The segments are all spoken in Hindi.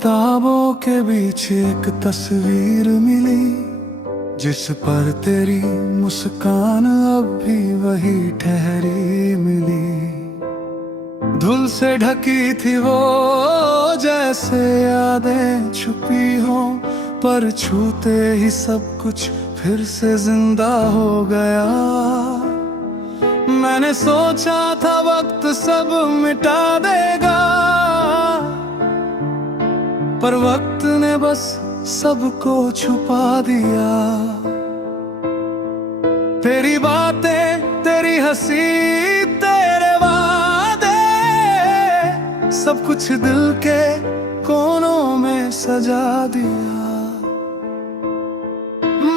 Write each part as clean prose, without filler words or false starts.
किताबों के बीच एक तस्वीर मिली, जिस पर तेरी मुस्कान अब भी वही ठहरी मिली। धूल से ढकी थी वो जैसे यादें छुपी हो, पर छूते ही सब कुछ फिर से जिंदा हो गया। मैंने सोचा था वक्त सब मिटा देगा, पर वक्त ने बस सबको छुपा दिया। तेरी बातें, तेरी हंसी, तेरे वादे, सब कुछ दिल के कोनों में सजा दिया।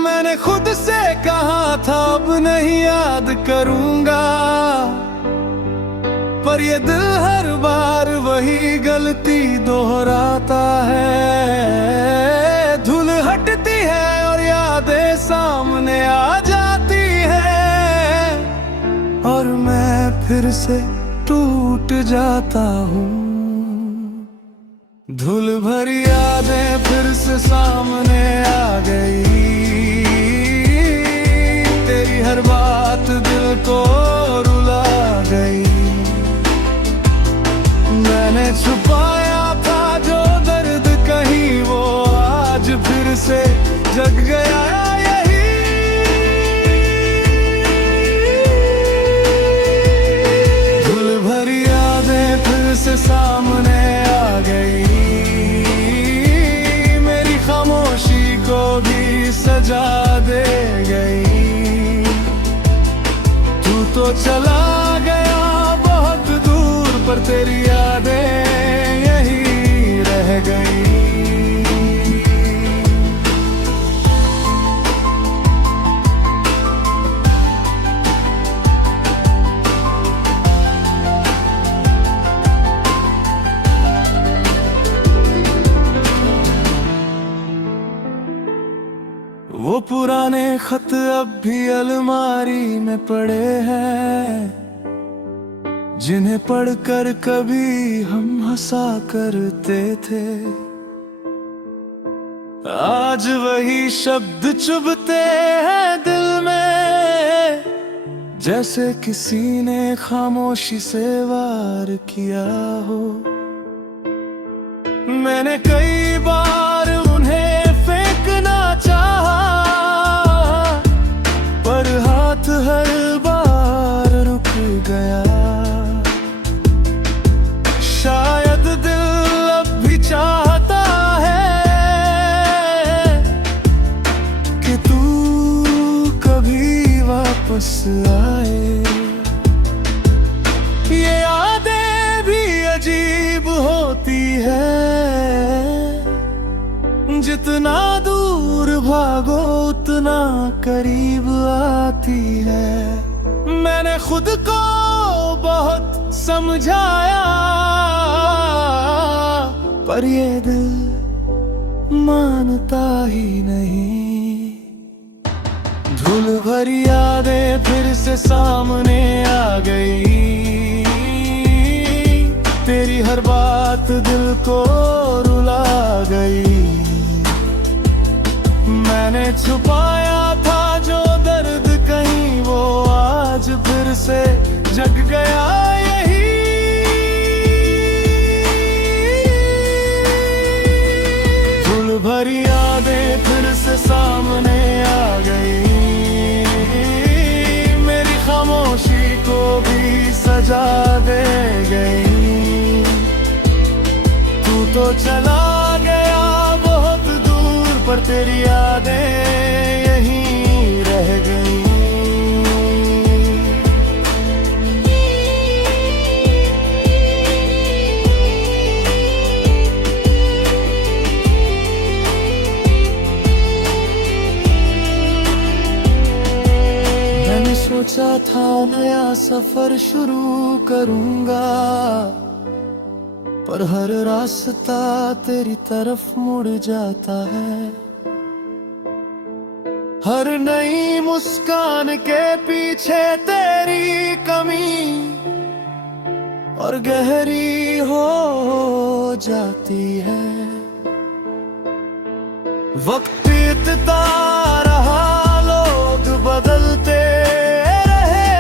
मैंने खुद से कहा था अब नहीं याद करूंगा, पर ये दिल हर बार वही गलती दोहराता है। धूल हटती है और यादें सामने आ जाती है, और मैं फिर से टूट जाता हूँ। धूल भरी यादें फिर से सामने आ गई, तेरी हर बात दिल को रुला गई। मैंने छुपाया था जो दर्द कहीं, वो आज फिर से जग गया यही। धूल भरी यादें फिर से सामने आ गई, मेरी खामोशी को भी सजा दे गई। तू तो चला गया बहुत दूर, पर तेरी यादें यही रह गई। वो पुराने खत अब भी अलमारी में पड़े हैं, जिन्हें पढ़कर कभी हम हंसा करते थे। आज वही शब्द चुभते हैं दिल में, जैसे किसी ने खामोशी से वार किया हो। मैंने कई बार उन्हें फेंकना चाहा, पर हाथ हर बार रुक गया। शायद दिल अब भी चाहता है कि तू कभी वापस आए। ये यादें भी अजीब होती है, जितना दूर भागो उतना करीब आती है। मैंने खुद को बहुत समझाया, पर ये दिल मानता ही नहीं। धूल भरी यादें फिर से सामने आ गई, तेरी हर बात दिल को रुला गई। मैंने छुपाया था जो दर्द कहीं, वो आज फिर से जग गया यही। धूल भरी यादें फिर से सामने आ गई, मेरी खामोशी को भी सजा दे गई। तू तो चला गया बहुत दूर, पर तेरी यादें यहीं रह गई। मैंने सोचा था नया सफर शुरू करूंगा, पर हर रास्ता तेरी तरफ मुड़ जाता है। हर नई मुस्कान के पीछे तेरी कमी और गहरी हो जाती है। वक्त बीतता रहा, लोग बदलते रहे,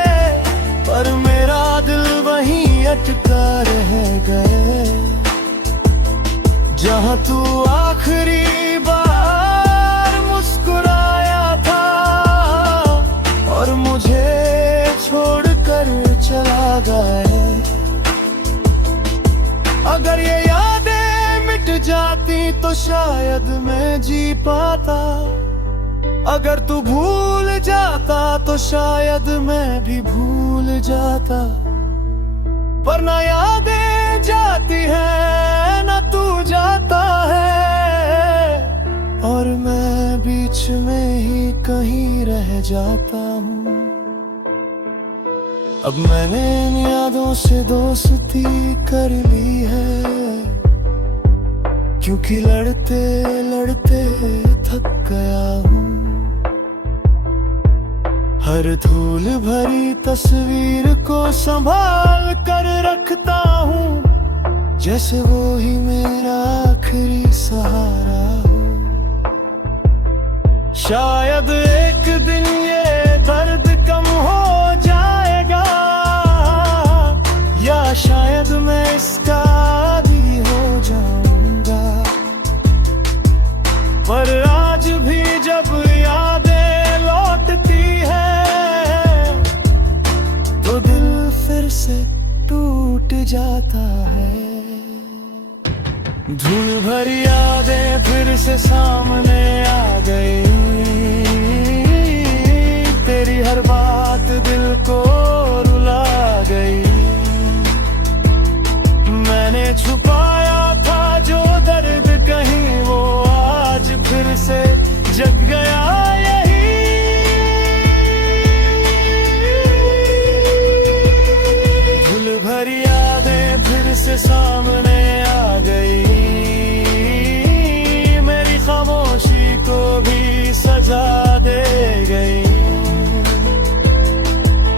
पर मेरा दिल वहीं अटका रह गए। जहां तू आखिरी बार मुस्कुराया था और मुझे छोड़कर चला गया। अगर ये यादें मिट जाती तो शायद मैं जी पाता, अगर तू भूल जाता तो शायद मैं भी भूल जाता। पर ना यादें जाती है ना तू जाता है, और मैं बीच में ही कहीं रह जाता हूँ। अब मैंने इन यादों से दोस्ती कर ली है, क्योंकि लड़ते लड़ते थक गया हूँ। हर धूल भरी तस्वीर को संभाल कर रखता हूँ, जैसे वो ही मेरा आखिरी सहारा हो। शायद एक दिन ये दर्द कम हो जाएगा, या शायद मैं इसका आदी हो जाऊंगा। पर आज भी जब यादें लौटती है तो दिल फिर से टूट जाता है। धूल भरी यादें फिर से सामने आ गई, तेरी हर बात दिल को रुला गई। मैंने छुपाया था जो दर्द कहीं, वो आज फिर से जग गया यही। धूल भरी यादें फिर से सामने आ गई, मेरी खामोशी को भी सजा दे गई।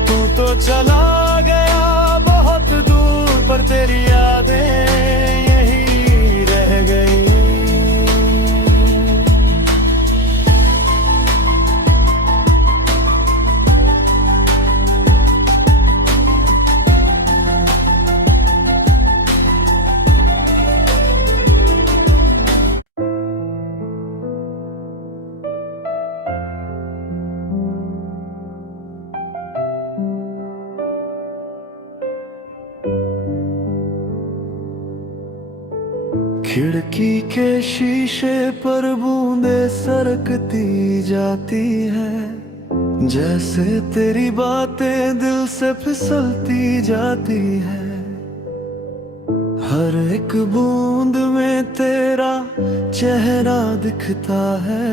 तू तो चला गया बहुत दूर, पर तेरी यादें यही रह गई। खिड़की के शीशे पर बूंदे सरकती जाती है, जैसे तेरी बातें दिल से फिसलती जाती है। हर एक बूंद में तेरा चेहरा दिखता है,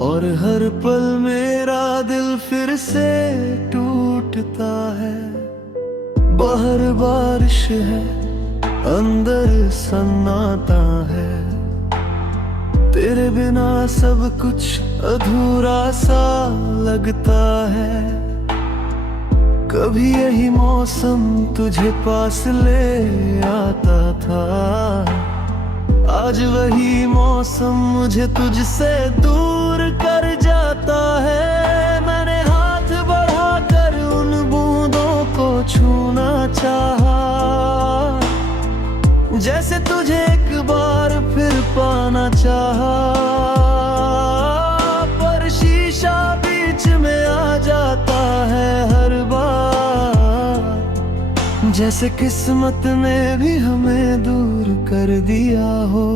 और हर पल मेरा दिल फिर से टूटता है। बाहर बारिश है, अंदर सन्नाटा है, तेरे बिना सब कुछ अधूरा सा लगता है। कभी यही मौसम तुझे पास ले आता था, आज वही मौसम मुझे तुझसे दूर कर जाता है। मैंने हाथ बढ़ाकर उन बूंदों को छूना चाहा, जैसे तुझे एक बार फिर पाना चाहा। पर शीशा बीच में आ जाता है हर बार, जैसे किस्मत ने भी हमें दूर कर दिया हो।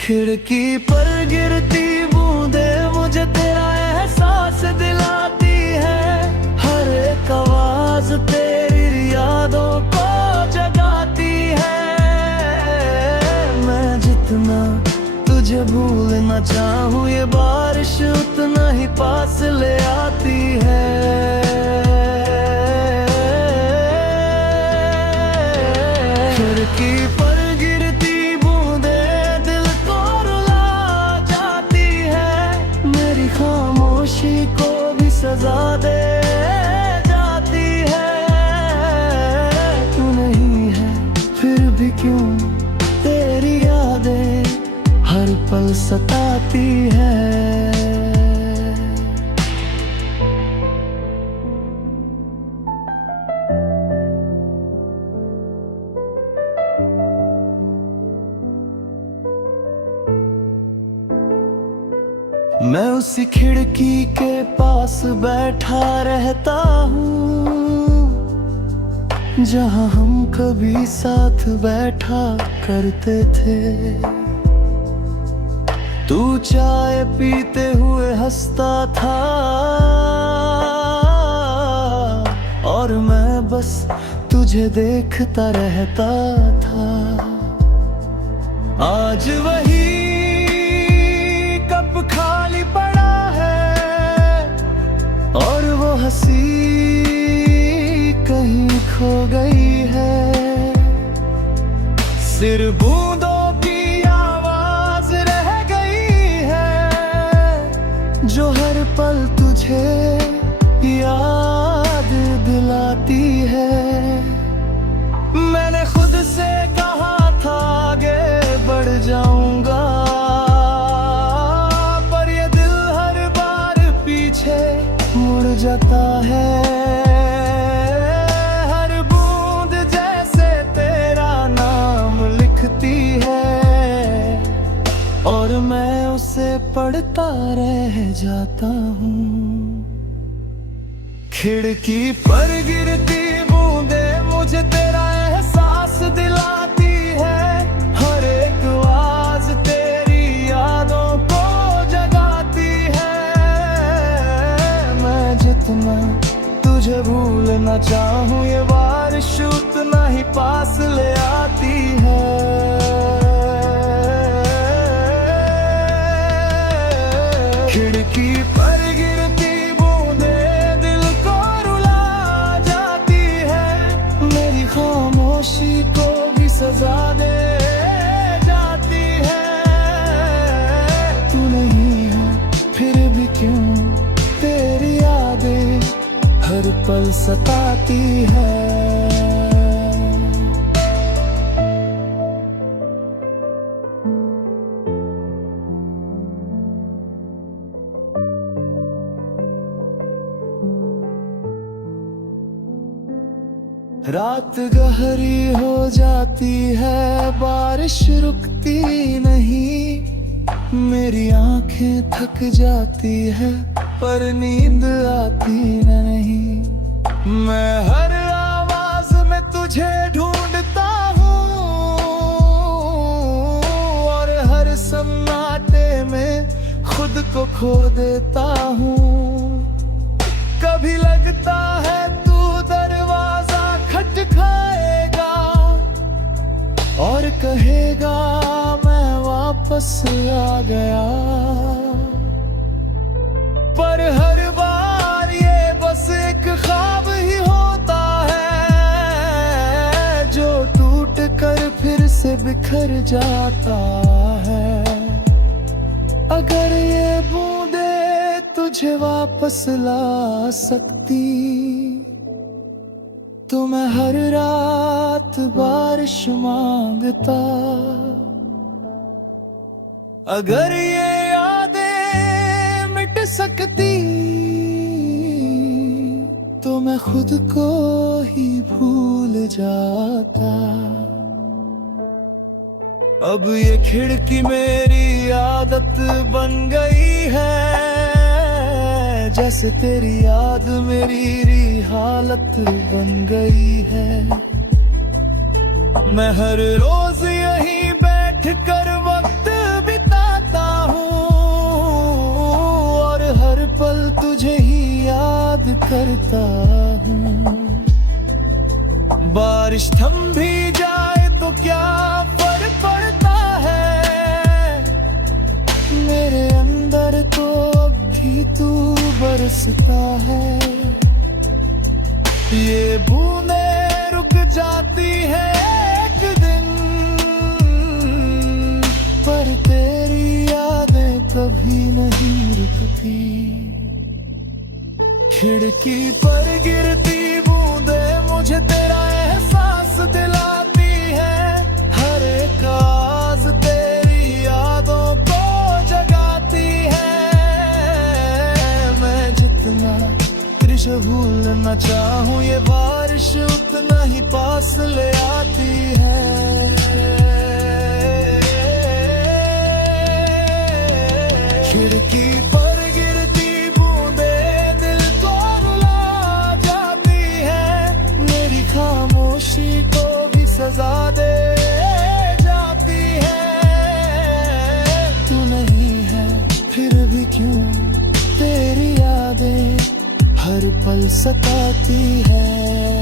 खिड़की पर गिरती बूंदें मुझे तेरा एहसास दिलाती है, हर एक आवाज तेरी यादों को जगाती है। मैं जितना तुझे भूलना चाहूँ, ये बारिश उतना ही पास ले आती है। खिड़की पर गिरती बूंदें दिल को रुला जाती है, मेरी खामोशी को भी सजा दे जाती है। तू नहीं है फिर भी क्यों तेरी यादें हर पल सताती है। मैं उसी खिड़की के पास बैठा रहता हूँ जहाँ हम कभी साथ बैठा करते थे। तू चाय पीते हुए हंसता था और मैं बस तुझे देखता रहता था। आज वही कप खाली पड़ा है और वो हंसी कहीं खो गई है। सिर्फ बूंदों की आवाज रह गई है जो हर पल तुझे याद दिलाती है। मैंने खुद से कहा था आगे बढ़ जाऊंगा, पर ये दिल हर बार पीछे मुड़ जाता है। हर बूंद जैसे तेरा नाम लिखती है और मैं उसे पढ़ता रह जाता हूँ। खिड़की पर गिरती बूंदे मुझे तेरा एहसास दिलाती है। हर एक आवाज तेरी यादों को जगाती है। मैं जितना तुझे भूलना चाहूँ ये बारिश उतना ही पास ले आती है। खिड़की पर गिरती बूंदे दिल को रुला जाती है। मेरी खामोशी को भी सजा दे जाती है। तू नहीं है फिर भी क्यों तेरी यादें हर पल सताती है। रात गहरी हो जाती है, बारिश रुकती नहीं। मेरी आंखें थक जाती है पर नींद आती नहीं। मैं हर आवाज में तुझे ढूंढता हूँ और हर सन्नाटे में खुद को खो देता हूँ। कभी लगता है तू दरवाजा खटखटाएगा और कहेगा मैं वापस आ गया, पर हर बार ये बस एक ख्वाब ही होता है जो टूट कर फिर से बिखर जाता है। अगर ये बूंदे तुझे वापस ला सकती तो मैं हर रात बारिश मांगता। अगर ये यादें मिट सकती तो मैं खुद को ही भूल जाता। अब ये खिड़की मेरी आदत बन गई है, जैसे तेरी याद मेरी हालत बन गई है। मैं हर रोज यहीं बैठ कर वक्त बिताता हूँ और हर पल तुझे ही याद करता हूँ। बारिश थम भी जाए तो क्या फर्क पड़ता है, मेरे अंदर तो अब भी तू बरसता है। ये बूंदें रुक जाती है एक दिन, पर तेरी यादें कभी नहीं रुकती। खिड़की पर गिरती बूंदें मुझे तेरा एहसास दिलाती है। हर एक आवाज तेरी यादों को खिड़की पर गिरती बूंदें दिल को रुला जाती है, मेरी खामोशी को भी सजा दे जाती है। तू नहीं है फिर भी क्यों तेरी यादें हर पल सताती है।